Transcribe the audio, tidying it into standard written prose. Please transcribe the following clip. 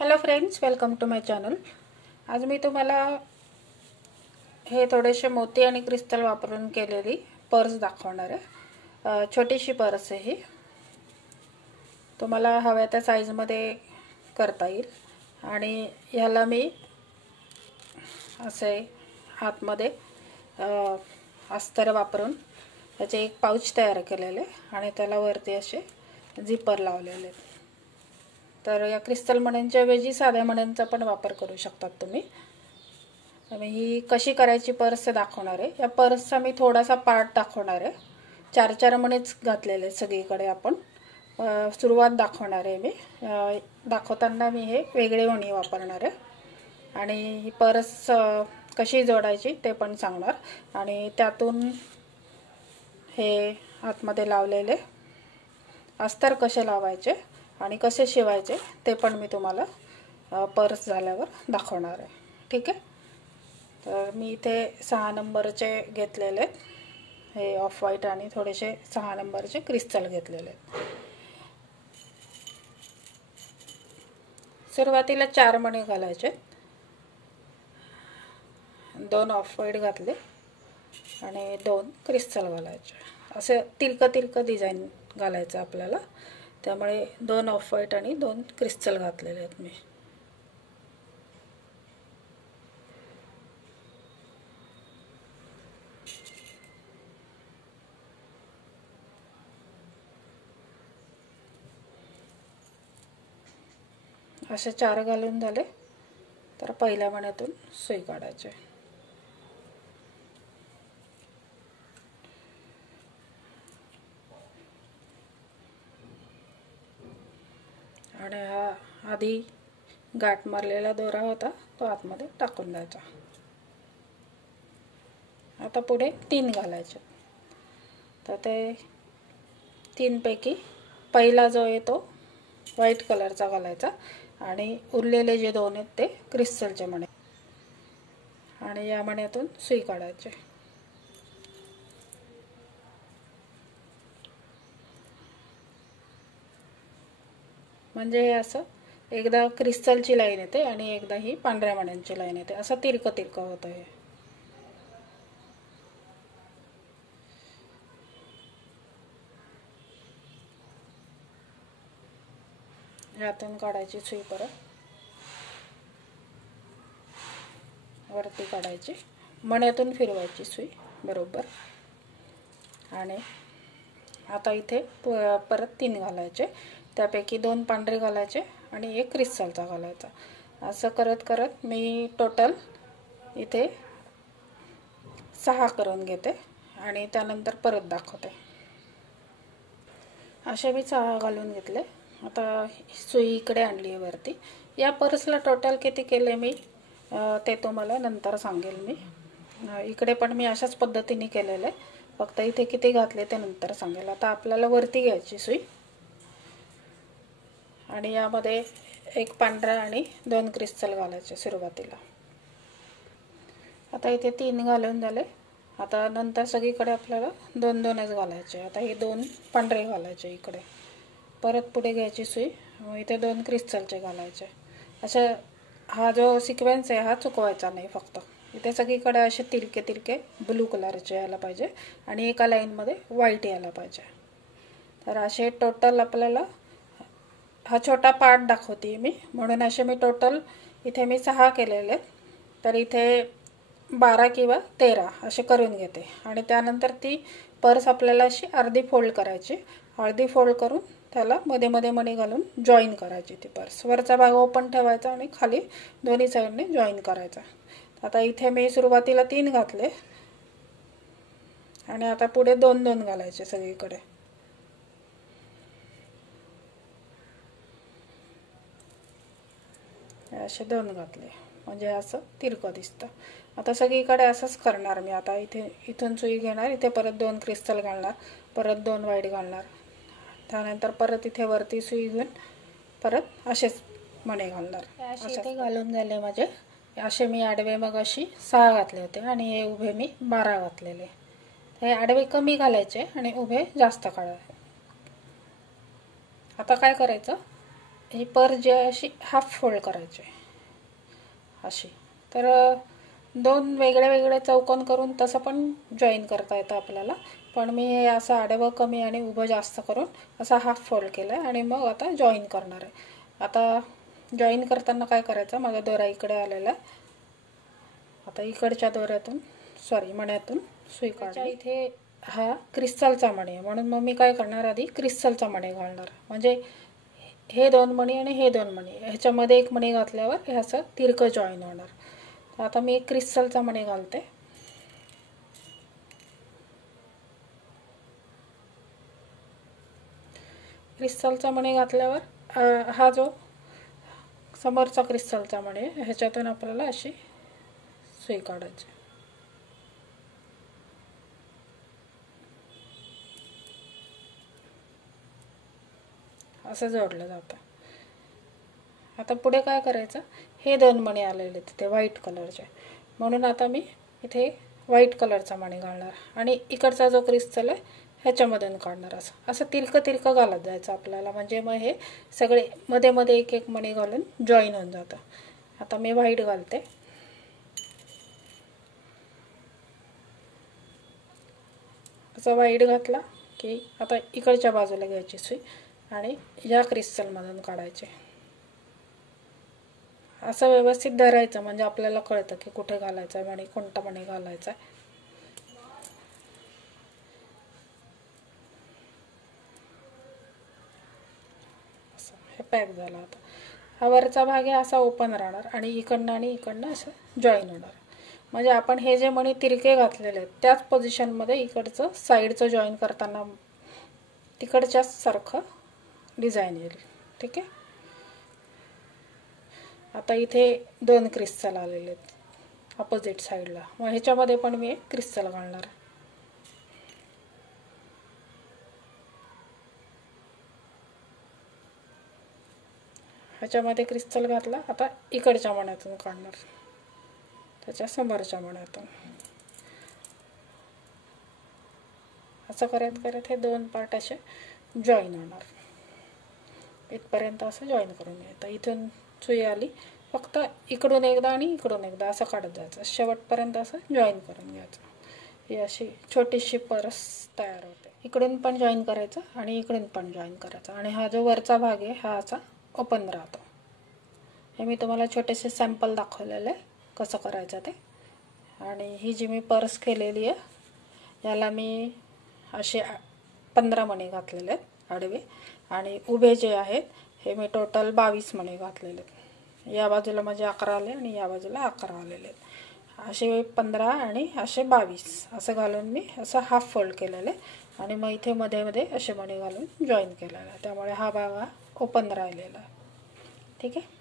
Hello friends, welcome to my channel. आज मी तुम्हाला हे थोडेसे मोती आणि क्रिस्टल वापरून केलेली पर्स दाखवणार आहे। छोटीशी पर्स आहे ही, तुम्हाला हव्या त्या साईजमध्ये करता येईल। आणि ह्याला मी असे आतमध्ये अस्तर वापरून त्याचे एक पाउच तयार केलेले आणि त्याला वरती असे झिपर लावलेले। तर या क्रिस्टल मण्यांच्या ऐवजी साध्या मण्यांचा पण वापर करू शकतात तुम्ही। मी ही कशी करायची पर्स दाखवणार आहे। या पर्सचा मी थोडासा पार्ट दाखवणार आहे। 4 मणेच घातलेले सगळीकडे आपण सुरुवात दाखवणार आहे। मी दाखवताना मी हे वेगळे मणी वापरणार आहे आणि ही पर्स कशी जोडायची ते पण सांगणार। आणि त्यातून हे आतमध्ये लावलेले अस्तर कसे लावायचे आणि कसे शिवायचे ते पण मी तुम्हाला पर्स झाल्यावर दाखवणार आहे। ठीक आहे। तर मी इथे 6 नंबरचे घेतलेले, हे ऑफ व्हाईट आणि थोडेसे 6 नंबरचे क्रिस्टल घेतलेले। सुरुवातीला 4 मणी घालायचे, 2 ऑफ व्हाईट घातले आणि 2 क्रिस्टल घालायचे। असे तिरकं तिरकं डिझाइन घालायचं आपल्याला, त्यामुळे 2 ऑफ व्हाईट आणि 2 क्रिस्टल घातलेले आहेत मी। असे 4 घालून झाले तर पहिल्या मण्यातून सुई काढायची आणि हा आधी गाठ मारलेला दोरा होता तो आतमध्ये टाकून द्यायचा। आता पुढे 3 घालायचे। तर ते 3 पैकी पहिला जो आहे तो व्हाईट कलरचा घालायचा आणि उरलेले जे 2 आहेत ते क्रिस्टलचे मणे, आणि या मण्यातून सुई काढायची। म्हणजे हे असं एकदा क्रिस्टलची लाईन येते आणि एकदा ही पांढऱ्या मण्यांची लाईन येते, असं तिरकं तिरकं होतं हे। यातून काढायची सुई, परत वरती काढायची, मण्यातून फिरवायची सुई बरोबर। आणि आता इथे परत 3 घालायचे, त्यापैकी 2 पांढरे घालायचे आणि 1 क्रिस्टलचा घालायचा। असं करत करत मी टोटल इथे 6 करून घेते आणि त्यानंतर परत दाखवते। असे मी 6 घालून घेतले। आता सुई इकडे आणली आहे वरती। या पर्सला टोटल किती केले मी ते तुम्हाला नंतर सांगेल मी। इकडे पण मी अशाच पद्धतीने केलेले, फक्त इथे किती घातले ते नंतर सांगेल। आता आपल्याला वरती घ्यायची सुई आणि यामध्ये 1 पांढरा आणि 2 क्रिस्टल घालायचे सुरुवातीला। आता इथे 3 घालून झाले। आता नंतर सगळीकडे आपल्याला 2-2च घालायचे। आता हे 2 पांढरे घालायचे इकडे, परत पुढे घ्यायची सुई, इथे 2 क्रिस्टलचे घालायचे। असं हा जो सिक्वेन्स आहे हा चुकवायचा नाही, फक्त इथे सगळीकडे असे तिरके तिरके ब्लू कलरचे यायला पाहिजे आणि एका लाईनमध्ये व्हाईट यायला पाहिजे। तर असे टोटल आपल्याला, हा छोटा पार्ट दाखवते मी म्हणून असे मी टोटल इथे मी 6 केलेले, तर इथे 12 किंवा 13 असे करून घेते। आणि त्यानंतर ती पर्स आपल्याला अशी अर्धी फोल्ड करायची, अर्धी फोल्ड करून त्याला मध्ये मध्ये मणी घालून जॉईन करायची ती पर्स। वरचा भाग ओपन ठेवायचा आणि खाली दोन्ही साईडने जॉईन करायचा। आता इथे मी सुरुवातीला 3 घातले आणि आता पुढे 2-2 घालायचे सगळीकडे। असे 2 घातले म्हणजे असं तिरकं दिसतं। आता सगळीकडे असंच करणार मी। आता इथून सुई घेणार, इथे परत 2 क्रिस्टल घालणार, परत 2 व्हाईट घालणार, त्यानंतर परत इथे वरती सुई घेऊन परत असेच मणे घालणार। असे इथे घालून झाले माझे। असे मी आडवे मग अशी 6 घातले होते आणि हे उभे मी 12 घातलेले। हे आडवे कमी घालायचे आणि उभे जास्त काढायचे। आता काय करायचं, ही पर जी आहे अशी हाफ फोल्ड करायची अशी. तर दोन वेगळे वेगळे चौकोन करून तसं पण जॉईन करता येतं आपल्याला, पण मी हे असं आडवं कमी आणि उभं जास्त करून असा हाफ फोल्ड केला आहे आणि मग आता जॉईन करणार आहे. आता जॉईन करताना काय करायचं, माझा दोरा इकडे आलेला आहे. आता इकडच्या दोऱ्यातून मण्यातून सुई काढायची. इथे हा क्रिस्टलचा मणी आहे म्हणून मग मी काय करणार, आधी क्रिस्टलचा मणी घालणार. म्हणजे हे दोन मणी आणि हे दोन मणी ह्याच्यामध्ये एक मणी घातल्यावर हे असं तिरकं जॉईन होणार. तर आता मी एक क्रिस्टलचा मणी घालते. क्रिस्टलचा मणी घातल्यावर हा जो समोरचा क्रिस्टलचा मणी ह्याच्यातून आपल्याला अशी सुई काढायची. असं जोडलं जातं. आता पुढे काय करायचं, हे दोन मणी आलेले तिथे व्हाईट कलरचे म्हणून आता मी इथे व्हाईट कलरचा मणी घालणार आणि इकडचा जो क्रिस्टल आहे ह्याच्यामधून काढणार. असं तिरकं तिरकं घालत जायचं आपल्याला, म्हणजे मग हे सगळे मध्ये मध्ये एक एक मणी घालून जॉईन होऊन जातं. आता मी व्हाईट घालते. असं व्हाईट घातला की आता इकडच्या बाजूला घ्यायची सुई आणि या क्रिस्टलमधून काढायचे. असं व्यवस्थित धरायचं म्हणजे आपल्याला कळतं की कुठे घालायचं आहे मणी, कोणता मणी घालायचा आहे. असं हे पॅक झालं. आता हा वरचा भाग आहे असा ओपन राहणार आणि इकडनं आणि इकडनं असं जॉईन होणार. म्हणजे आपण हे जे मणी तिरके घातलेले आहेत त्याच पोझिशनमध्ये इकडचं साईडचं जॉईन करताना तिकडच्याच सारखं डिझाईन येईल. ठीक आहे. आता इथे दोन क्रिस्टल आलेले आहेत अपोजिट साईडला, मग ह्याच्यामध्ये पण मी एक क्रिस्टल घालणार. ह्याच्यामध्ये क्रिस्टल घातला. आता इकडच्या मण्यातून काढणार, त्याच्या समोरच्या मण्यातून. असं करत करत हे दोन पार्ट असे जॉईन होणार. इथपर्यंत असं जॉईन करून घ्यायचं. इथून सुई आली, फक्त इकडून एकदा आणि इकडून एकदा असं काढत जायचं, शेवटपर्यंत असं जॉईन करून घ्यायचं. ही अशी छोटीशी पर्स तयार होते. इकडून पण जॉईन करायचं आणि इकडून पण जॉईन करायचं आणि हा जो वरचा भाग आहे हा असा ओपन राहतो. हे मी तुम्हाला छोटेसे सॅम्पल दाखवलेलं आहे कसं करायचं ते. आणि ही जी मी पर्स केलेली आहे याला मी असे 15 मणी घातलेले आहेत आडवे आणि उभे जे आहेत हे मी टोटल 22 मणी घातलेले आहेत. या बाजूला माझे 11 आले आणि या बाजूला 11 आलेले आहेत. असे 15 आणि असे 22 असं घालून मी असं हाफ फोल्ड केलेलं आहे आणि मग इथे मध्ये मध्ये असे मणी घालून जॉईन केलेलं आहे. त्यामुळे हा भाग हा ओपन राहिलेला आहे. ठीक आहे.